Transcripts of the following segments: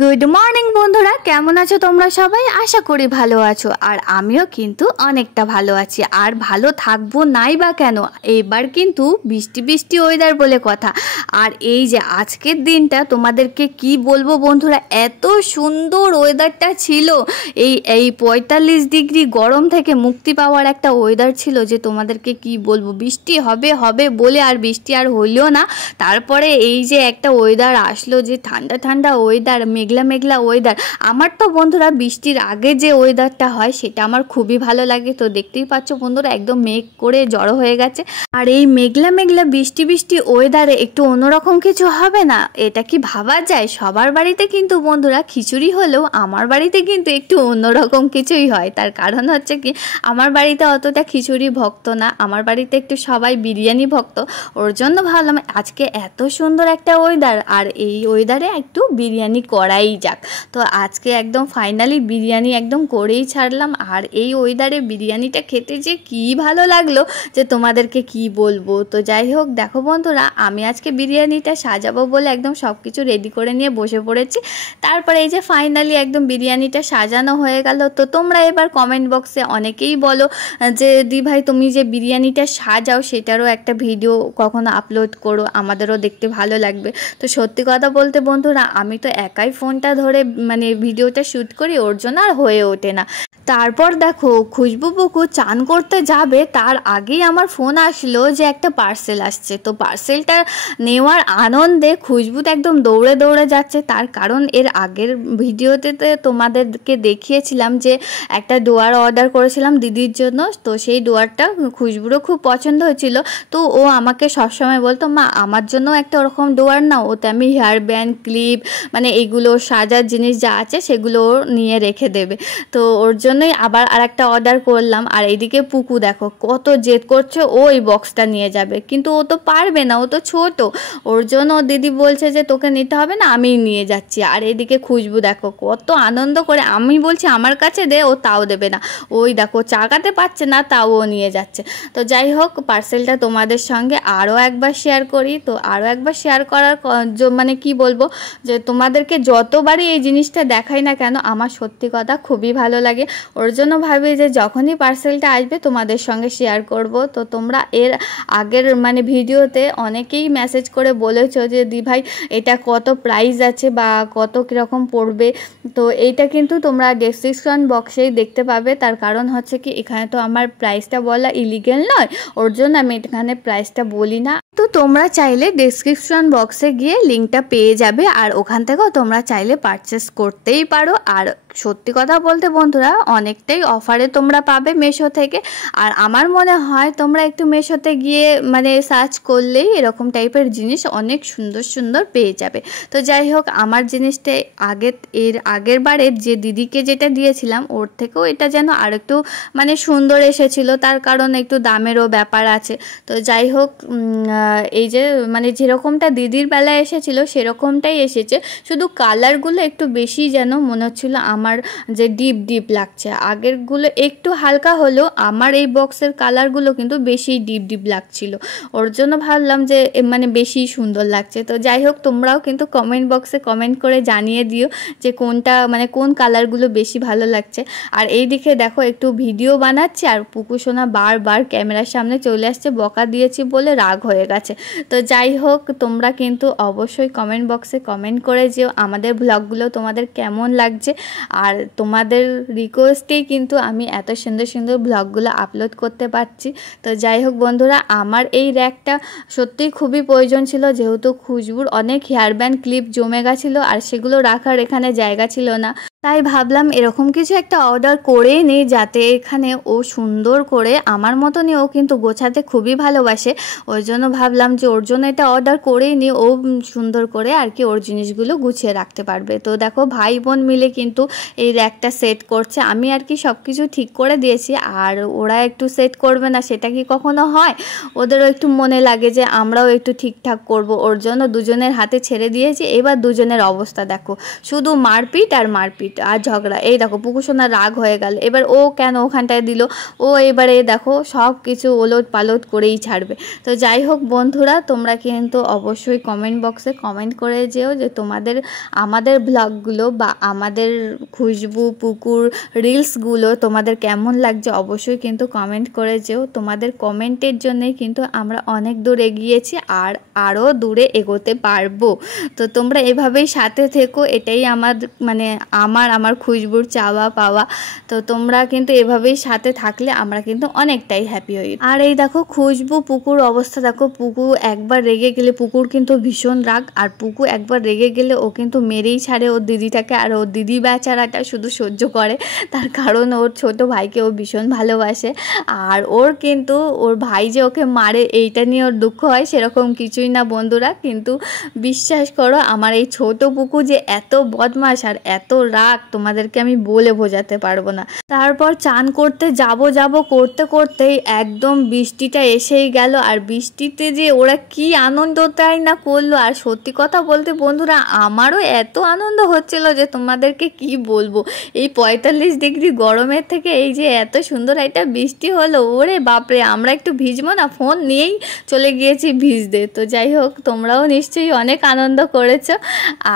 Good morning বন্ধুরা, কেমন আছো তোমরা সবাই? আশা করি ভালো আছো। আর আমিও কিন্তু অনেকটা ভালো আছি। আর ভালো থাকবো নাই বা কেন, এবার কিন্তু বৃষ্টি বৃষ্টি ওয়েদার বলে কথা। আর এই যে আজকের দিনটা তোমাদেরকে কি বলবো বন্ধুরা, এত সুন্দর ওয়েদারটা ছিল। এই 45 ডিগ্রি গরম থেকে মুক্তি পাওয়ার একটা ওয়েদার ছিল যে তোমাদেরকে কি বলবো। বৃষ্টি হবে হবে বলে আর বৃষ্টি আর হইলো না। তারপরে এই যে একটা ওয়েদার আসলো, যে ঠান্ডা ঠান্ডা ওয়েদার, মেঘলা মেঘলা ওয়েদার। আমার তো বন্ধুরা বৃষ্টির আগে যে ওয়েদারটা হয় সেটা আমার খুবই ভালো লাগে। তো দেখতেই পাচ্ছ বন্ধুরা, একদম মেঘ করে জড়ো হয়ে গেছে। আর এই মেঘলা মেঘলা বৃষ্টি বৃষ্টি ওয়েদারে একটু অন্যরকম কিছু হবে না? এটা কি ভাবা যায়? সবার বাড়িতে কিন্তু বন্ধুরা খিচুড়ি হলেও আমার বাড়িতে কিন্তু একটু অন্যরকম কিছুই হয়। তার কারণ হচ্ছে কি, আমার বাড়িতে অতটা খিচুড়ি ভক্ত না, আমার বাড়িতে একটু সবাই বিরিয়ানি ভক্ত। ওর জন্য ভাবলাম আজকে এত সুন্দর একটা ওয়েদার, আর এই ওয়েদারে একটু বিরিয়ানি করাই যাক। তো আজকে একদম ফাইনালি বিরিয়ানি একদম করেই ছাড়লাম। আর এই ওয়েদারে বিরিয়ানিটা খেতে যে কি ভালো লাগলো যে তোমাদেরকে কি বলবো। তো যাই হোক, দেখো বন্ধুরা, আমি আজকে বিরিয়ানিটা সাজাবো বলে একদম সব কিছু রেডি করে নিয়ে বসে পড়েছি। তারপরে এই যে ফাইনালি একদম বিরিয়ানিটা সাজানো হয়ে গেল। তো তোমরা এবার কমেন্ট বক্সে অনেকেই বলো যে দি ভাই তুমি যে বিরিয়ানিটা সাজাও সেটারও একটা ভিডিও কখনো আপলোড করো, আমাদেরও দেখতে ভালো লাগবে। তো সত্যি কথা বলতে বন্ধুরা, আমি তো একাই ফোনটা ধরে মানে ভিডিওটা শ্যুট করি, ওর জন্য আর হয়ে ওঠে না। তারপর দেখো, খুশবু বুকু চান করতে যাবে তার আগেই আমার ফোন আসলো যে একটা পার্সেল আসছে। তো পার্সেলটা নেওয়ার আনন্দে খুশবু তো একদম দৌড়ে দৌড়ে যাচ্ছে। তার কারণ এর আগের ভিডিওতে তোমাদেরকে দেখিয়েছিলাম যে একটা ডোয়ার অর্ডার করেছিলাম দিদির জন্য। তো সেই ডোয়ারটা খুশবুরও খুব পছন্দ হয়েছিল। তো ও আমাকে সবসময় বলতো, মা আমার জন্য একটা ওরকম ডোয়ার নাও, ওতে আমি হেয়ার ব্যান্ড, ক্লিপ, মানে এইগুলো সাজার জিনিস যা আছে সেগুলো নিয়ে রেখে দেবে। তো ওর জন্যই আবার আর একটা অর্ডার করলাম। আর এইদিকে পুকু দেখো কত জেদ করছে, ও এই বক্সটা নিয়ে যাবে, কিন্তু ও তো পারবে না, ও তো ছোট। ওর জন্য দিদি বলছে যে তোকে নিতে হবে না, আমি নিয়ে যাচ্ছি। আর এইদিকে খুশবু দেখো কত আনন্দ করে, আমি বলছি আমার কাছে দে, ও তাও দেবে না। ওই দেখো চাকাতে পারছে না, তাও ও নিয়ে যাচ্ছে। তো যাই হোক, পার্সেলটা তোমাদের সঙ্গে আরও একবার শেয়ার করি। তো আরও একবার শেয়ার করার মানে কি বলবো, যে তোমাদেরকে যতবারই এই জিনিসটা দেখাই না কেন আমার সত্যি কথা খুবই ভালো লাগে। ওর জন্য ভাবি যে যখনই পার্সেলটা আসবে তোমাদের সঙ্গে শেয়ার করব। তো তোমরা এর আগের মানে ভিডিওতে অনেকেই মেসেজ করে বলেছো যে দি ভাই এটা কত প্রাইস আছে বা কত কীরকম পড়বে। তো এইটা কিন্তু তোমরা ডেসক্রিপশন বক্সেই দেখতে পাবে। তার কারণ হচ্ছে কি, এখানে তো আমার প্রাইসটা বলা ইলিগেল নয়, ওর জন্য আমি এখানে প্রাইসটা বলি না। তো তোমরা চাইলে ডেসক্রিপশন বক্সে গিয়ে লিঙ্কটা পেয়ে যাবে, আর ওখান থেকেও তোমরা চাইলে পারচেস করতেই পারো। আর সত্যি কথা বলতে বন্ধুরা, অনেকটাই অফারে তোমরা পাবে মিশো থেকে। আর আমার মনে হয় তোমরা একটু মিশোতে গিয়ে মানে সার্চ করলেই এরকম টাইপের জিনিস অনেক সুন্দর সুন্দর পেয়ে যাবে। তো যাই হোক, আমার জিনিসটা এর আগের বারে যে দিদিকে যেটা দিয়েছিলাম ওর থেকেও এটা যেন আর একটু মানে সুন্দর এসেছিলো। তার কারণ একটু দামেরও ব্যাপার আছে। তো যাই হোক, এই যে মানে যেরকমটা দিদির বেলায় এসেছিলো সেরকমটাই এসেছে, শুধু কালারগুলো একটু বেশি যেন মনে হচ্ছিলো আমার যে ডিপ ডিপ লাগছে। আগেরগুলো একটু হালকা হলেও আমার এই বক্সের কালারগুলো কিন্তু বেশি ডিপ ডিপ লাগছিল। ওর জন্য ভাবলাম যে মানে বেশি সুন্দর লাগছে। তো যাই হোক, তোমরাও কিন্তু কমেন্ট বক্সে কমেন্ট করে জানিয়ে দিও যে কোনটা মানে কোন কালারগুলো বেশি ভালো লাগছে। আর এই দিকে দেখো একটু ভিডিও বানাচ্ছি, আর পুকু সোনা বারবার ক্যামেরার সামনে চলে আসছে, বকা দিয়েছি বলে রাগ হয়ে গেছে। তো যাই হোক, তোমরা কিন্তু অবশ্যই কমেন্ট বক্সে কমেন্ট করে যেও আমাদের ব্লগগুলো তোমাদের কেমন লাগছে। আর তোমাদের রিকোয়েস্টেই কিন্তু আমি এত সুন্দর সুন্দর ব্লগগুলো আপলোড করতে পারছি। তো যাই হোক বন্ধুরা, আমার এই র্যাকটা সত্যিই খুবই প্রয়োজন ছিল, যেহেতু খুশবুর অনেক হেয়ার ব্যান্ড ক্লিপ জমে গেছিলো আর সেগুলো রাখার এখানে জায়গা ছিল না। তাই ভাবলাম এরকম কিছু একটা অর্ডার করেই নিই, যাতে এখানে ও সুন্দর করে, আমার মতনই ও কিন্তু গোছাতে খুবই ভালোবাসে, ওই জন্য ভাবলাম যে ওর জন্য এটা অর্ডার করেই নিই, ও সুন্দর করে আর কি ওর জিনিসগুলো গুছিয়ে রাখতে পারবে। তো দেখো ভাই বোন মিলে কিন্তু এই র্যাকটা সেট করছে। আমি আর কি সব কিছু ঠিক করে দিয়েছি, আর ওরা একটু সেট করবে না সেটা কি কখনো হয়? ওদেরও একটু মনে লাগে যে আমরাও একটু ঠিকঠাক করব, ওর জন্য দুজনের হাতে ছেড়ে দিয়েছি। এবার দুজনের অবস্থা দেখো, শুধু মারপিট আর মারপিট আর ঝগড়া। এই দেখো পুকুসোনা রাগ হয়ে গেল, এবার ও কেন ওখানটায় দিল, ও এবারে দেখো সব কিছু ওলট পালট করেই ছাড়বে। তো যাই হোক বন্ধুরা, তোমরা কিন্তু অবশ্যই কমেন্ট বক্সে কমেন্ট করে যেও যে তোমাদের আমাদের ব্লগগুলো বা আমাদের খুশবু পুকুর রিলসগুলো তোমাদের কেমন লাগছে, অবশ্যই কিন্তু কমেন্ট করে যেও। তোমাদের কমেন্টের জন্যই কিন্তু আমরা অনেক দূর এগিয়েছি আর আরও দূরে এগোতে পারবো। তো তোমরা এভাবেই সাথে থেকো, এটাই আমার খুশবুর চাওয়া পাওয়া। তো তোমরা কিন্তু এভাবেই সাথে থাকলে আমরা কিন্তু অনেকটাই হ্যাপি হই। আর এই দেখো খুশবু পুকুর অবস্থা দেখো, পুকু একবার রেগে গেলে, পুকুর কিন্তু ভীষণ রাগ, আর পুকু একবার রেগে গেলে ও কিন্তু মেরেই ছাড়ে ওর দিদিটাকে। আর ওর দিদি বেচারাটা শুধু সহ্য করে, তার কারণ ওর ছোট ভাইকে ও ভীষণ ভালোবাসে। আর ওর কিন্তু ওর ভাই যে ওকে মারে এইটা নিয়ে ওর দুঃখ হয়, সেরকম কিছুই না বন্ধুরা। কিন্তু বিশ্বাস করো আমার এই ছোট পুকু যে এত বদমাশ আর এত রাগ, তোমাদেরকে আমি বলে বোঝাতে পারবো না। তারপর চান করতে যাব করতে করতেই একদম বৃষ্টিটা এসেই গেল। আর বৃষ্টিতে যে ওরা কি আনন্দটাই না করলো। আর সত্যি কথা বলতে বন্ধুরা, আমারও এত আনন্দ হচ্ছিল যে তোমাদেরকে কি বলবো। এই 45 ডিগ্রি গরমের থেকে এই যে এত সুন্দর একটা বৃষ্টি হলো, ওরে বাপরে, আমরা একটু ভিজবো না, ফোন নিয়েই চলে গিয়েছি ভিজতে। তো যাই হোক, তোমরাও নিশ্চয়ই অনেক আনন্দ করেছো।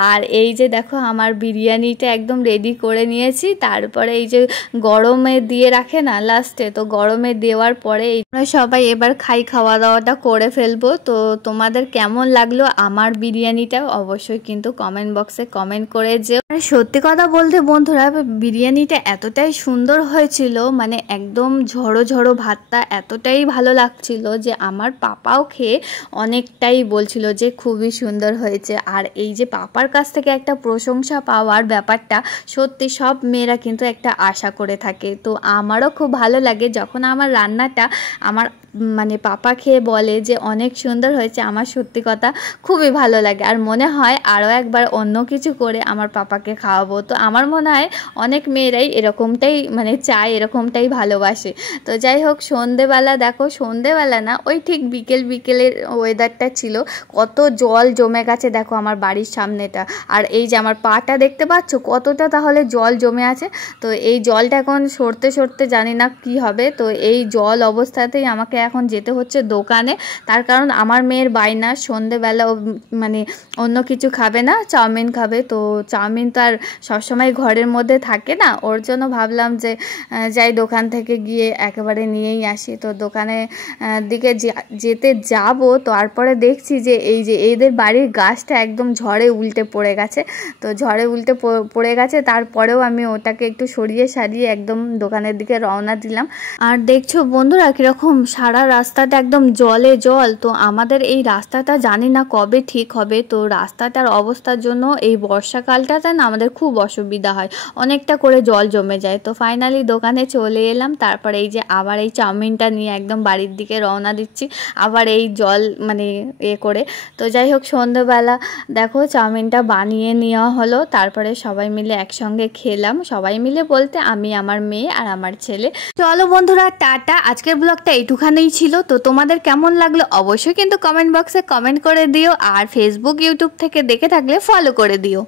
আর এই যে দেখো আমার বিরিয়ানিটা একদম রেডি করে নিয়েছি। তারপরে এই যে গরমে দিয়ে রাখে না লাস্টে, তো গরমে দেওয়ার পরে আমরা সবাই এবার খাওয়া দাওয়াটা করে ফেলবো। তো তোমাদের কেমন লাগলো আমার বিরিয়ানিটা অবশ্যই কিন্তু কমেন্ট বক্সে কমেন্ট করে যেও। আর সত্যি কথা বলতে বন্ধুরা, বিরিয়ানিটা এতটাই সুন্দর হয়েছিল, মানে একদম ঝড়ো ঝড়ো ভাতটা এতটাই ভালো লাগছিল যে আমার পাপাও খেয়ে অনেকটাই বলছিল যে খুবই সুন্দর হয়েছে। আর এই যে পাপার কাছ থেকে একটা প্রশংসা পাওয়ার ব্যাপারটা সত্যি সব মেয়েরা কিন্তু একটা আশা করে থাকে। তো আমারও খুব ভালো লাগে যখন আমার রান্নাটা আমার পাপা খেয়ে বলে যে অনেক সুন্দর হয়েছে। আমার সত্যি কথা খুবই ভালো লাগে, আর মনে হয় আরও একবার অন্য কিছু করে আমার পাপাকে খাওয়াবো। তো আমার মনে হয় অনেক মেয়েরাই এরকমটাই চায়, এরকমটাই ভালোবাসে। তো যাই হোক, সন্ধেবেলা দেখো, সন্ধেবেলা না, ওই ঠিক বিকেলের ওয়েদারটা ছিল, কত জল জমে গেছে দেখো আমার বাড়ির সামনেটা। আর এই যে আমার পাটা দেখতে পাচ্ছ কতটা তাহলে জল জমে আছে। তো এই জলটা এখন সরতে সরতে জানি না কি হবে। তো এই জল অবস্থাতেই আমাকে এখন যেতে হচ্ছে দোকানে, তার কারণ আমার মেয়ের বায়না সন্ধেবেলা অন্য কিছু খাবে না, চাউমিন খাবে। তো চাউমিন তো আর সবসময় ঘরের মধ্যে থাকে না, ওর জন্য ভাবলাম যে যাই দোকান থেকে গিয়ে একেবারে নিয়েই আসি। তো দোকানে দিকে যেতে যাব, তারপরে দেখছি যে এই যে এদের বাড়ির গাছটা একদম ঝড়ে উল্টে পড়ে গেছে। তো ঝড়ে উল্টে পড়ে গেছে, তারপরেও আমি ওটাকে একটু সরিয়ে সারিয়ে একদম দোকানের দিকে রওনা দিলাম। আর দেখছো বন্ধুরা কীরকম সারা রাস্তাটা একদম জলে জল। তো আমাদের এই রাস্তাটা জানি না কবে ঠিক হবে। তো রাস্তাটার অবস্থার জন্য এই বর্ষাকালটাতে না আমাদের খুব অসুবিধা হয়, অনেকটা করে জল জমে যায়। তো ফাইনালি দোকানে চলে এলাম, তারপরে এই যে আবার এই চাউমিনটা নিয়ে একদম বাড়ির দিকে রওনা দিচ্ছি, আবার এই জল করে। তো যাই হোক, সন্ধ্যেবেলা দেখো চাউমিনটা বানিয়ে নেওয়া হলো, তারপরে সবাই মিলে একসঙ্গে খেলাম। সবাই মিলে বলতে আমি, আমার মেয়ে আর আমার ছেলে। চলো বন্ধুরা, টাটা। আজকের ব্লগটা এইটুখানেই ছিল। তো তোমাদের কেমন লাগলো অবশ্যই কিন্তু কমেন্ট বক্সে কমেন্ট করে দিও, আর ফেসবুক ইউটিউব থেকে দেখে থাকলে ফলো করে দিও।